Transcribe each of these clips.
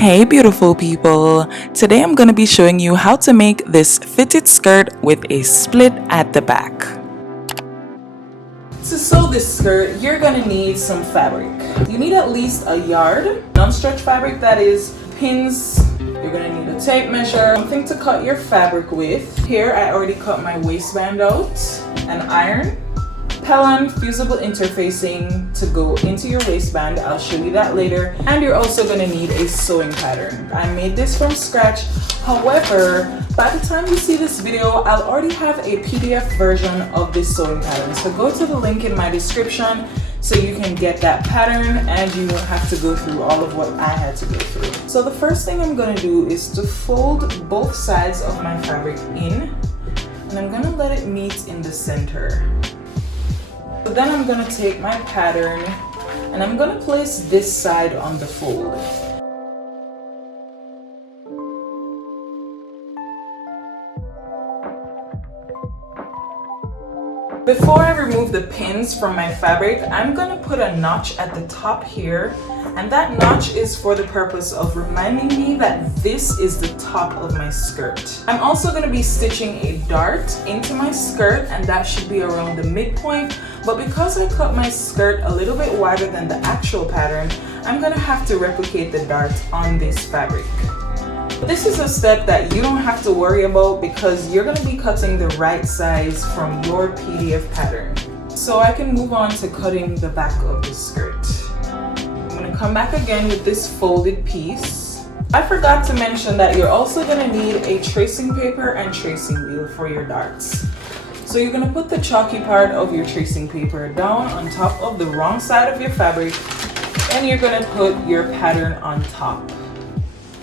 Hey beautiful people, today I'm going to be showing you how to make this fitted skirt with a split at the back. To sew this skirt, you're going to need some fabric. You need at least a yard, non-stretch fabric, that is pins. You're going to need a tape measure, something to cut your fabric with. Here I already cut my waistband out, an iron, Pellon fusible interfacing to go into your waistband. I'll show you that later. And you're also going to need a sewing pattern. I made this from scratch. However, by the time you see this video, I'll already have a PDF version of this sewing pattern. So go to the link in my description so you can get that pattern and you won't have to go through all of what I had to go through. So the first thing I'm going to do is to fold both sides of my fabric in, and I'm going to let it meet in the center. So then I'm going to take my pattern and I'm going to place this side on the fold. Before I remove the pins from my fabric, I'm going to put a notch at the top here, and that notch is for the purpose of reminding me that this is the top of my skirt. I'm also going to be stitching a dart into my skirt, and that should be around the midpoint, but because I cut my skirt a little bit wider than the actual pattern, I'm going to have to replicate the dart on this fabric. This is a step that you don't have to worry about because you're going to be cutting the right size from your PDF pattern. So I can move on to cutting the back of the skirt. I'm going to come back again with this folded piece. I forgot to mention that you're also going to need a tracing paper and tracing wheel for your darts. So you're going to put the chalky part of your tracing paper down on top of the wrong side of your fabric, and you're going to put your pattern on top.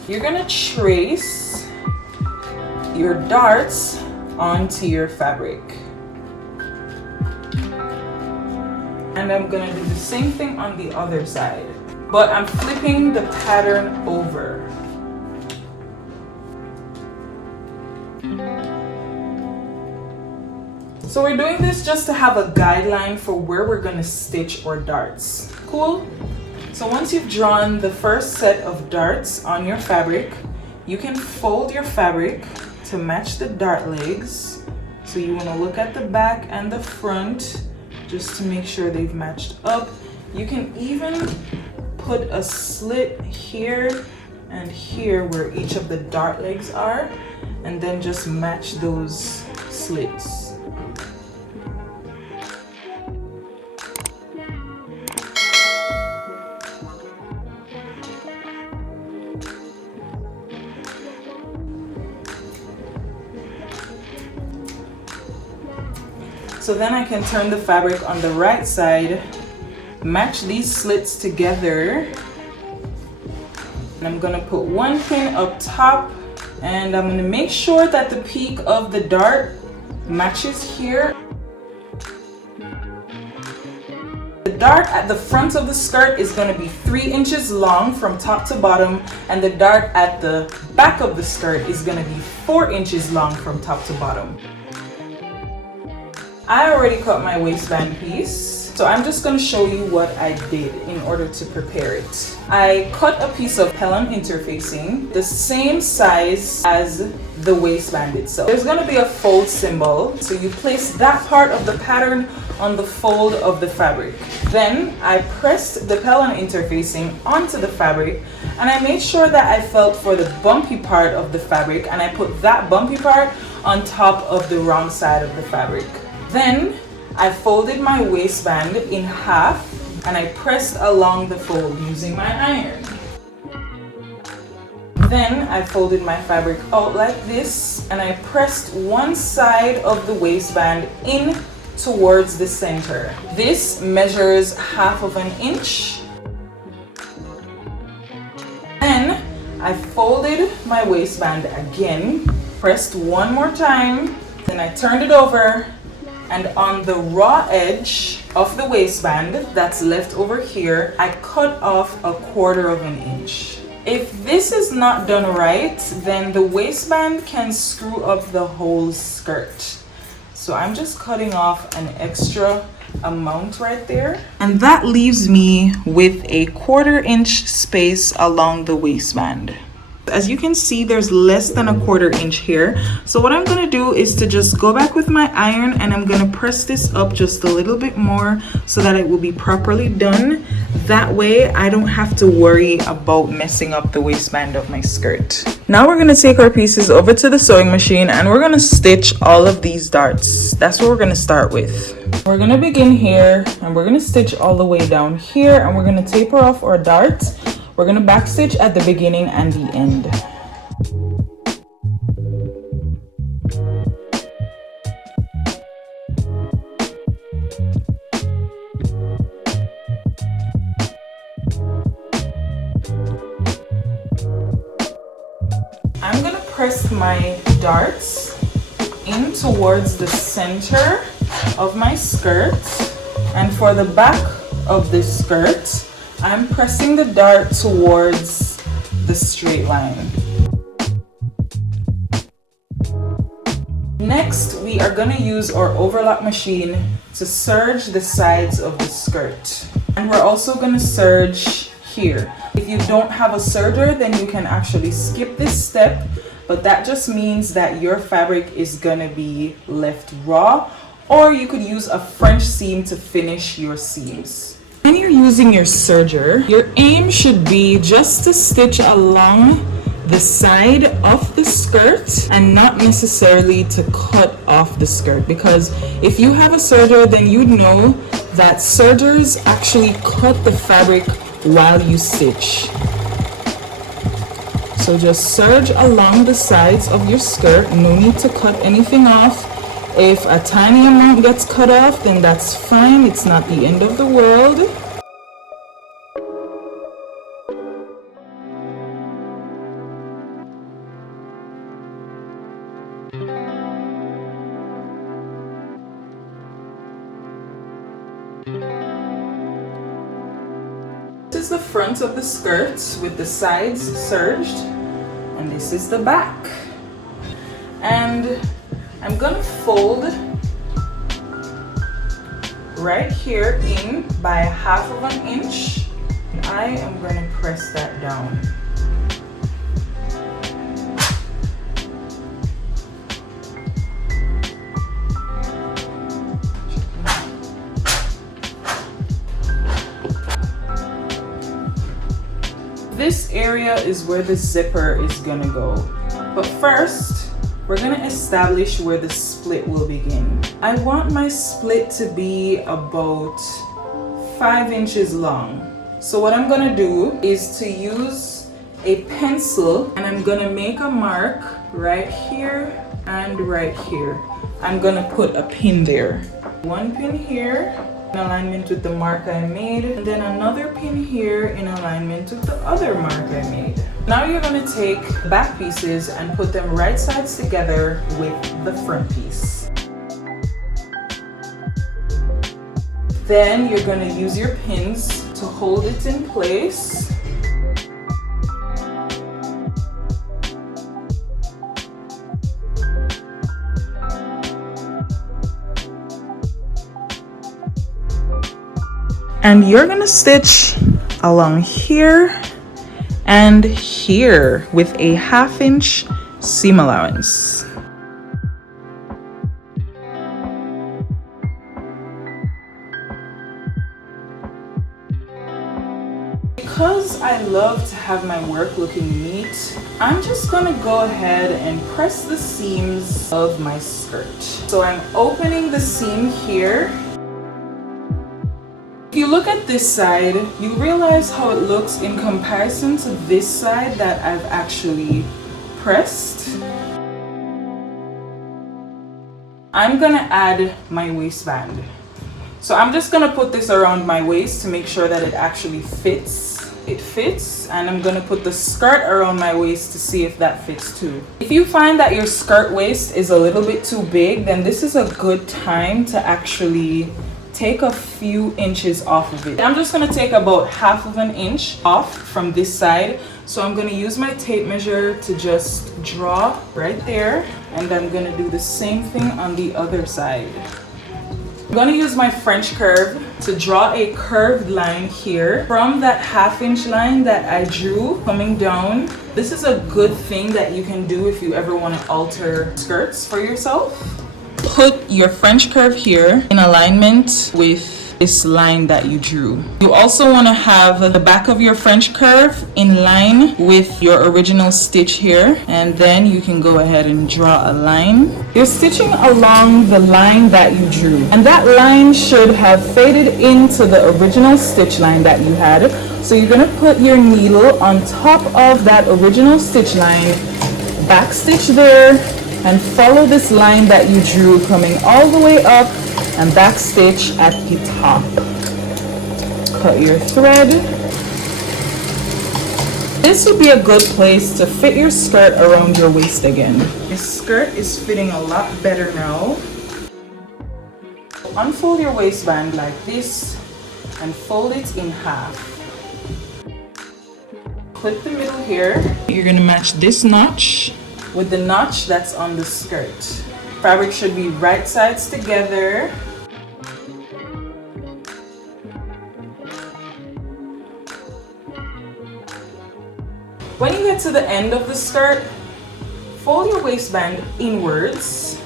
You're going to trace your darts onto your fabric. And I'm going to do the same thing on the other side, but I'm flipping the pattern over. So we're doing this just to have a guideline for where we're going to stitch our darts. Cool? So once you've drawn the first set of darts on your fabric, you can fold your fabric to match the dart legs. So you want to look at the back and the front just to make sure they've matched up. You can even put a slit here and here where each of the dart legs are, and then just match those slits. So then I can turn the fabric on the right side, match these slits together, and I'm gonna put one pin up top, and I'm gonna make sure that the peak of the dart matches here. The dart at the front of the skirt is gonna be 3 inches long from top to bottom, and the dart at the back of the skirt is gonna be 4 inches long from top to bottom. I already cut my waistband piece, so I'm just going to show you what I did in order to prepare it. I cut a piece of Pellon interfacing the same size as the waistband itself. There's going to be a fold symbol, so you place that part of the pattern on the fold of the fabric. Then I pressed the Pellon interfacing onto the fabric, and I made sure that I felt for the bumpy part of the fabric, and I put that bumpy part on top of the wrong side of the fabric. Then I folded my waistband in half and I pressed along the fold using my iron. Then I folded my fabric out like this and I pressed one side of the waistband in towards the center. This measures 1/2 inch. Then I folded my waistband again, pressed one more time, then I turned it over, and on the raw edge of the waistband that's left over here, I cut off 1/4 inch. If this is not done right, then the waistband can screw up the whole skirt. So I'm just cutting off an extra amount right there. And that leaves me with a 1/4 inch space along the waistband. As you can see, there's less than a 1/4 inch here. So what I'm gonna do is to just go back with my iron and I'm gonna press this up just a little bit more so that it will be properly done. That way I don't have to worry about messing up the waistband of my skirt. Now we're gonna take our pieces over to the sewing machine and we're gonna stitch all of these darts. That's what we're gonna start with. We're gonna begin here and we're gonna stitch all the way down here and we're gonna taper off our darts. We're gonna backstitch at the beginning and the end. I'm gonna press my darts in towards the center of my skirt, and for the back of this skirt, I'm pressing the dart towards the straight line. Next, we are going to use our overlock machine to serge the sides of the skirt. And we're also going to serge here. If you don't have a serger, then you can actually skip this step, but that just means that your fabric is going to be left raw, or you could use a French seam to finish your seams. When you're using your serger, your aim should be just to stitch along the side of the skirt and not necessarily to cut off the skirt, because if you have a serger, then you know that sergers actually cut the fabric while you stitch. So just serge along the sides of your skirt, no need to cut anything off. If a tiny amount gets cut off, then that's fine, it's not the end of the world. This is the front of the skirt with the sides serged, and this is the back. And I'm gonna fold right here in by 1/2 inch. I am gonna press that down. This area is where the zipper is gonna go. But first, we're gonna establish where the split will begin. I want my split to be about 5 inches long. So what I'm gonna do is to use a pencil and I'm gonna make a mark right here and right here. I'm gonna put a pin there. One pin here in alignment with the mark I made, and then another pin here in alignment with the other mark I made. Now you're going to take back pieces and put them right sides together with the front piece. Then you're going to use your pins to hold it in place. And you're gonna stitch along here and here with a 1/2 inch seam allowance. Because I love to have my work looking neat, I'm just gonna go ahead and press the seams of my skirt. So I'm opening the seam here. If you look at this side, you realize how it looks in comparison to this side that I've actually pressed. I'm gonna add my waistband. So I'm just gonna put this around my waist to make sure that it actually fits. It fits, and I'm gonna put the skirt around my waist to see if that fits too. If you find that your skirt waist is a little bit too big, then this is a good time to actually take a few inches off of it. I'm just gonna take about 1/2 inch off from this side. So I'm gonna use my tape measure to just draw right there, and I'm gonna do the same thing on the other side. I'm gonna use my French curve to draw a curved line here from that 1/2 inch line that I drew coming down. This is a good thing that you can do if you ever want to alter skirts for yourself. Put your French curve here in alignment with this line that you drew. You also want to have the back of your French curve in line with your original stitch here, and then you can go ahead and draw a line. You're stitching along the line that you drew, and that line should have faded into the original stitch line that you had. So you're going to put your needle on top of that original stitch line, back stitch there, and follow this line that you drew coming all the way up and back stitch at the top. Cut your thread. This would be a good place to fit your skirt around your waist again. This skirt is fitting a lot better now. Unfold your waistband like this and fold it in half. Clip the middle here. You're gonna match this notch with the notch that's on the skirt. Fabric should be right sides together. When you get to the end of the skirt, fold your waistband inwards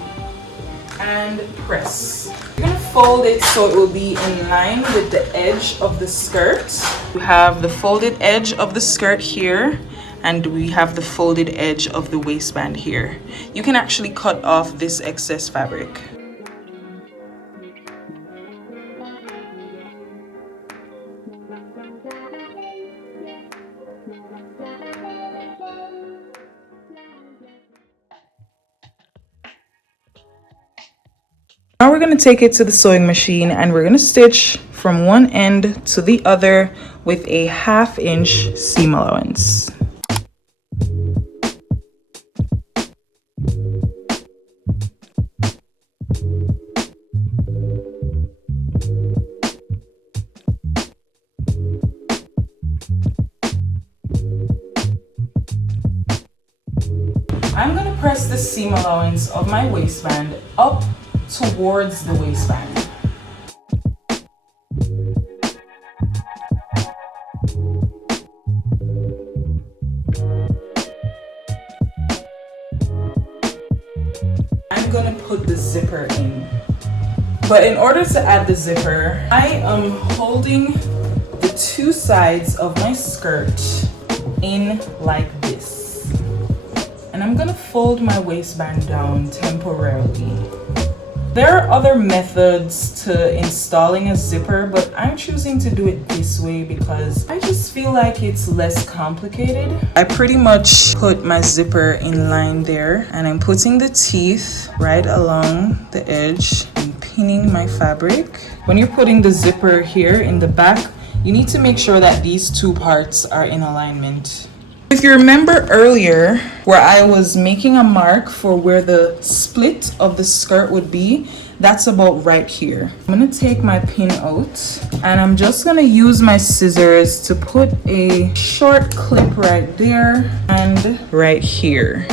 and press. You're going to fold it so it will be in line with the edge of the skirt. We have the folded edge of the skirt here, and we have the folded edge of the waistband here. You can actually cut off this excess fabric. Now we're going to take it to the sewing machine and we're going to stitch from one end to the other with a 1/2 inch seam allowance. I'm going to press the seam allowance of my waistband up towards the waistband. I'm going to put the zipper in. But in order to add the zipper, I am holding the two sides of my skirt in like this. And I'm gonna fold my waistband down temporarily. There are other methods to installing a zipper, but I'm choosing to do it this way because I just feel like it's less complicated. I pretty much put my zipper in line there, and I'm putting the teeth right along the edge and pinning my fabric. When you're putting the zipper here in the back, you need to make sure that these two parts are in alignment. If you remember earlier where I was making a mark for where the split of the skirt would be, that's about right here. I'm gonna take my pin out and I'm just gonna use my scissors to put a short clip right there and right here.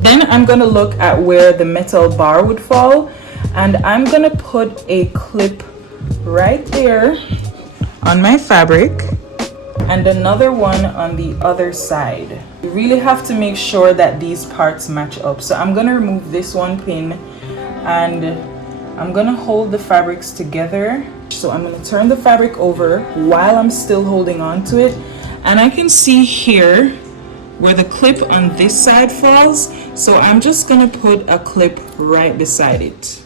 Then I'm gonna look at where the metal bar would fall, and I'm gonna put a clip right there on my fabric and another one on the other side. You really have to make sure that these parts match up. So I'm gonna remove this one pin and I'm gonna hold the fabrics together. So I'm gonna turn the fabric over while I'm still holding on to it, and I can see here where the clip on this side falls, so I'm just gonna put a clip right beside it.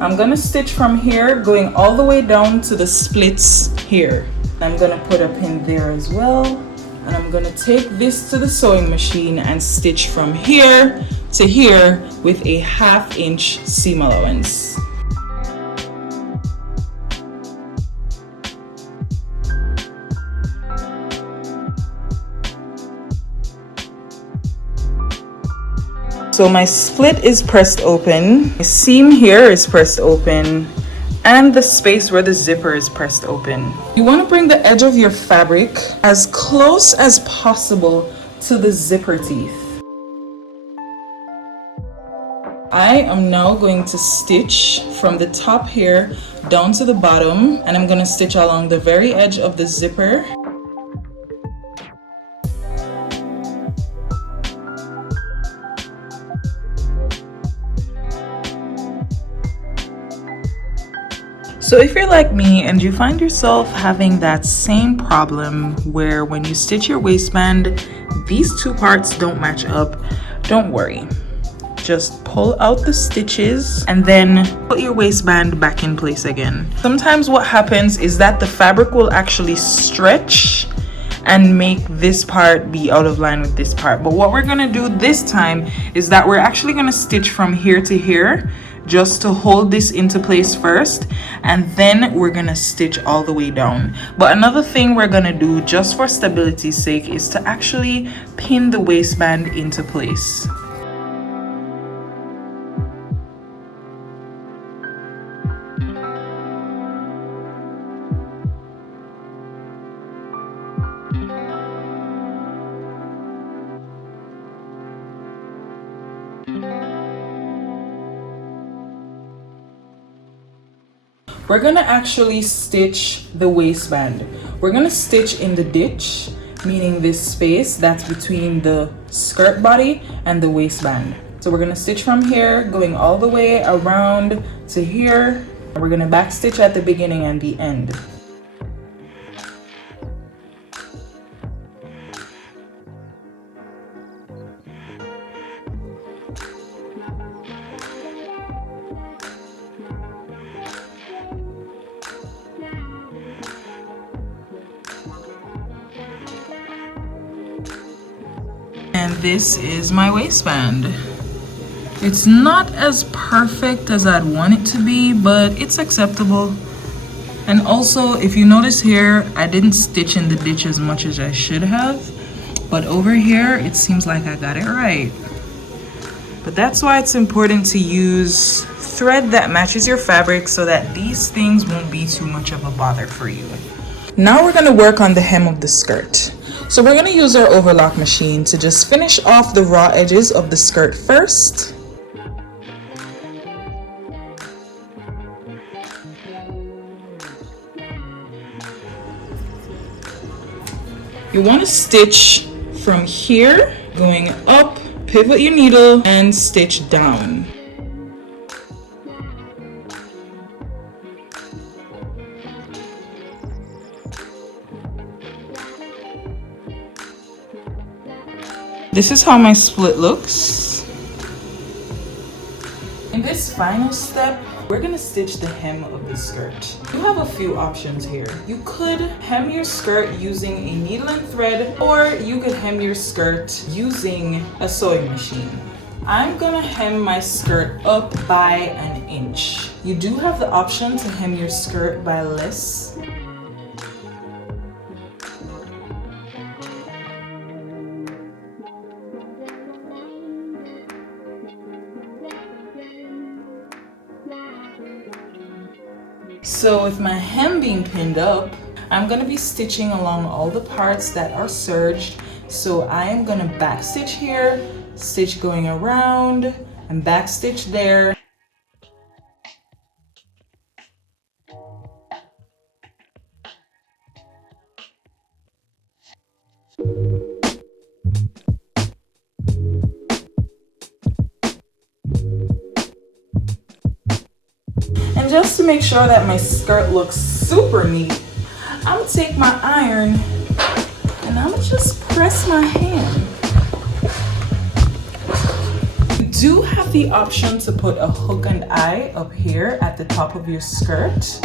I'm gonna stitch from here going all the way down to the splits here. I'm gonna put a pin there as well, and I'm gonna take this to the sewing machine and stitch from here to here with a 1/2 inch seam allowance. So my split is pressed open, my seam here is pressed open, and the space where the zipper is pressed open. You want to bring the edge of your fabric as close as possible to the zipper teeth. I am now going to stitch from the top here down to the bottom, and I'm going to stitch along the very edge of the zipper. So if you're like me and you find yourself having that same problem where when you stitch your waistband, these two parts don't match up, don't worry. Just pull out the stitches and then put your waistband back in place again. Sometimes what happens is that the fabric will actually stretch and make this part be out of line with this part. But what we're gonna do this time is that we're actually gonna stitch from here to here just to hold this into place first, and then we're gonna stitch all the way down. But another thing we're gonna do just for stability's sake is to actually pin the waistband into place. We're gonna actually stitch the waistband. We're gonna stitch in the ditch, meaning this space that's between the skirt body and the waistband. So we're gonna stitch from here, going all the way around to here. And we're gonna back stitch at the beginning and the end. And this is my waistband. It's not as perfect as I'd want it to be, but it's acceptable. And also, if you notice here, I didn't stitch in the ditch as much as I should have, but over here, it seems like I got it right. But that's why it's important to use thread that matches your fabric so that these things won't be too much of a bother for you. Now we're gonna work on the hem of the skirt. So we're gonna use our overlock machine to just finish off the raw edges of the skirt first. You want to stitch from here, going up, pivot your needle, and stitch down. This is how my split looks. In this final step, we're gonna stitch the hem of the skirt. You have a few options here. You could hem your skirt using a needle and thread, or you could hem your skirt using a sewing machine. I'm gonna hem my skirt up by an inch. You do have the option to hem your skirt by less. So with my hem being pinned up, I'm gonna be stitching along all the parts that are serged. So I am gonna back stitch here, stitch going around, and back stitch there. And just to make sure that my skirt looks super neat, I'm gonna take my iron and I'm gonna just press my hand. You do have the option to put a hook and eye up here at the top of your skirt.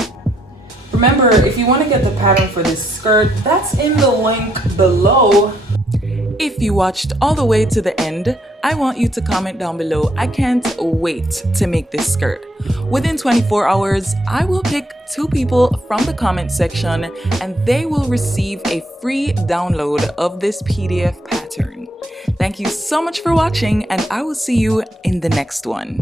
Remember, if you want to get the pattern for this skirt, that's in the link below. If you watched all the way to the end, I want you to comment down below. I can't wait to make this skirt. Within 24 hours, I will pick 2 people from the comment section and they will receive a free download of this PDF pattern. Thank you so much for watching, and I will see you in the next one.